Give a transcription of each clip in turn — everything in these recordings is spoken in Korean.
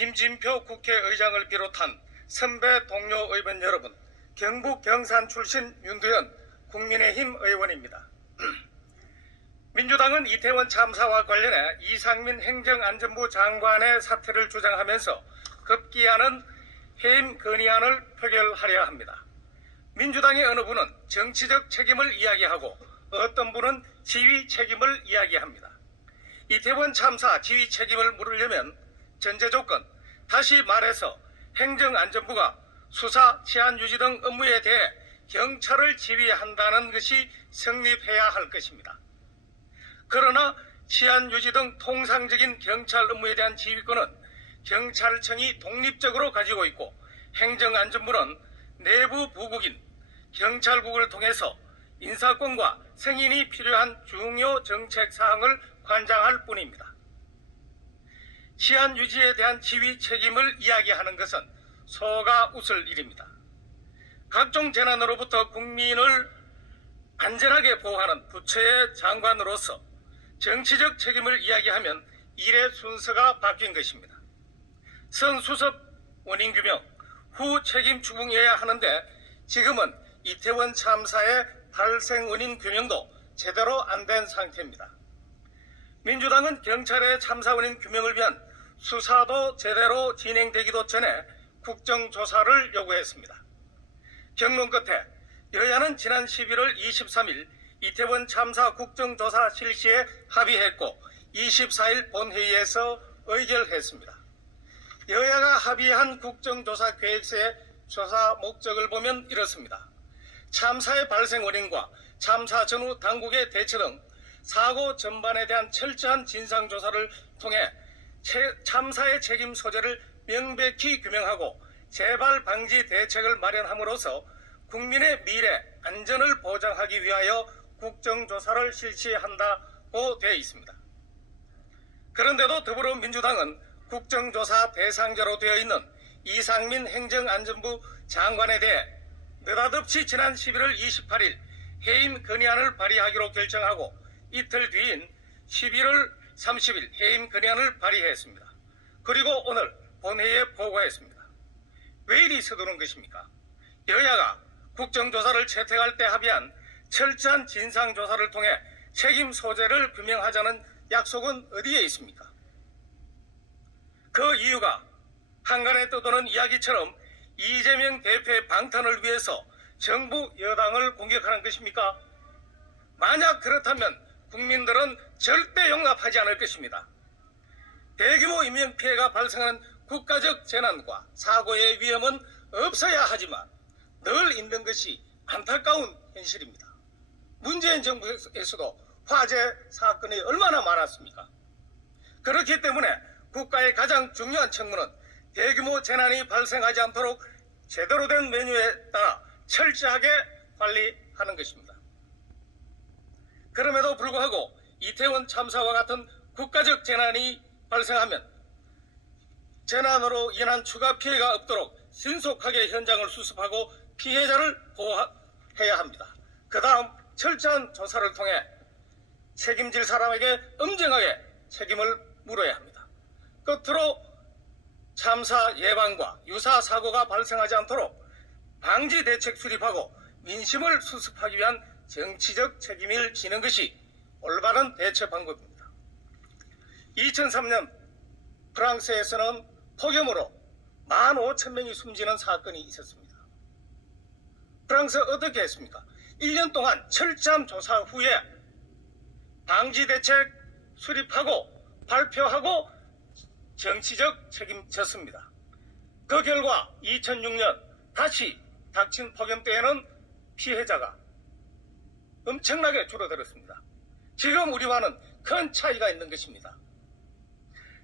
김진표 국회의장을 비롯한 선배 동료 의원 여러분, 경북 경산 출신 윤두현 국민의힘 의원입니다. 민주당은 이태원 참사와 관련해 이상민 행정안전부 장관의 사퇴를 주장하면서 급기야는 해임 건의안을 표결하려 합니다. 민주당의 어느 분은 정치적 책임을 이야기하고 어떤 분은 지휘 책임을 이야기합니다. 이태원 참사 지휘 책임을 물으려면 전제 조건, 다시 말해서 행정안전부가 수사, 치안 유지 등 업무에 대해 경찰을 지휘한다는 것이 성립해야 할 것입니다. 그러나 치안 유지 등 통상적인 경찰 업무에 대한 지휘권은 경찰청이 독립적으로 가지고 있고 행정안전부는 내부 부국인 경찰국을 통해서 인사권과 승인이 필요한 중요 정책 사항을 관장할 뿐입니다. 치안 유지에 대한 지휘 책임을 이야기하는 것은 소가 웃을 일입니다. 각종 재난으로부터 국민을 안전하게 보호하는 부처의 장관으로서 정치적 책임을 이야기하면 일의 순서가 바뀐 것입니다. 선수습 원인규명, 후 책임 추궁해야 하는데 지금은 이태원 참사의 발생 원인 규명도 제대로 안 된 상태입니다. 민주당은 경찰의 참사 원인 규명을 위한 수사도 제대로 진행되기도 전에 국정조사를 요구했습니다. 경론 끝에 여야는 지난 11월 23일 이태원 참사 국정조사 실시에 합의했고 24일 본회의에서 의결했습니다. 여야가 합의한 국정조사 계획서의 조사 목적을 보면 이렇습니다. 참사의 발생 원인과 참사 전후 당국의 대처 등 사고 전반에 대한 철저한 진상조사를 통해 참사의 책임 소재를 명백히 규명하고 재발 방지 대책을 마련함으로써 국민의 미래 안전을 보장하기 위하여 국정조사를 실시한다고 되어 있습니다. 그런데도 더불어민주당은 국정조사 대상자로 되어 있는 이상민 행정안전부 장관에 대해 느닷없이 지난 11월 28일 해임 건의안을 발의하기로 결정하고 이틀 뒤인 11월 30일 해임 건의안을 발의했습니다. 그리고 오늘 본회의에 보고했습니다. 왜 이리 서두른 것입니까? 여야가 국정조사를 채택할 때 합의한 철저한 진상조사를 통해 책임 소재를 규명하자는 약속은 어디에 있습니까? 그 이유가 한간에 떠도는 이야기처럼 이재명 대표의 방탄을 위해서 정부 여당을 공격하는 것입니까? 만약 그렇다면 국민들은 절대 용납하지 않을 것입니다. 대규모 인명피해가 발생하는 국가적 재난과 사고의 위험은 없어야 하지만 늘 있는 것이 안타까운 현실입니다. 문재인 정부에서도 화재 사건이 얼마나 많았습니까? 그렇기 때문에 국가의 가장 중요한 책무는 대규모 재난이 발생하지 않도록 제대로 된 메뉴에 따라 철저하게 관리하는 것입니다. 그럼에도 불구하고 이태원 참사와 같은 국가적 재난이 발생하면 재난으로 인한 추가 피해가 없도록 신속하게 현장을 수습하고 피해자를 보호해야 합니다. 그 다음 철저한 조사를 통해 책임질 사람에게 엄정하게 책임을 물어야 합니다. 끝으로 참사 예방과 유사 사고가 발생하지 않도록 방지 대책 수립하고 민심을 수습하기 위한 정치적 책임을 지는 것이 올바른 대처 방법입니다. 2003년 프랑스에서는 폭염으로 15,000명이 숨지는 사건이 있었습니다. 프랑스 어떻게 했습니까? 1년 동안 철저한 조사 후에 방지 대책 수립하고 발표하고 정치적 책임졌습니다. 그 결과 2006년 다시 닥친 폭염 때에는 피해자가 엄청나게 줄어들었습니다. 지금 우리와는 큰 차이가 있는 것입니다.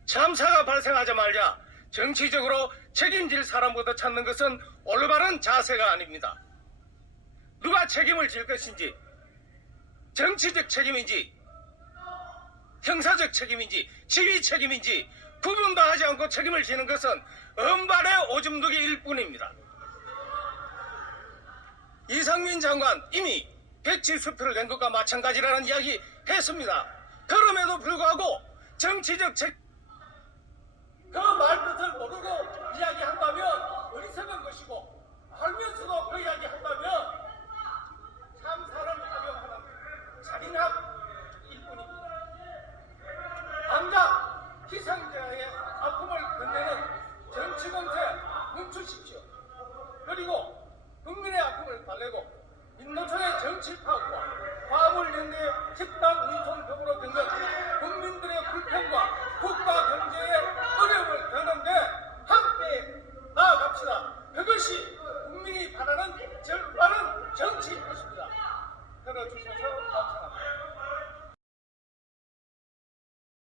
참사가 발생하자마자 정치적으로 책임질 사람부터 찾는 것은 올바른 자세가 아닙니다. 누가 책임을 질 것인지, 정치적 책임인지, 형사적 책임인지, 지휘 책임인지 구분도 하지 않고 책임을 지는 것은 엄발의 오줌두기일 뿐입니다. 이상민 장관 이미 백지 수표를 낸 것과 마찬가지라는 이야기 했습니다. 그럼에도 불구하고 정치적 그 말뜻을 모르는 민노총의 정치 파악과 화물연대 집단 운송벽으로 겪는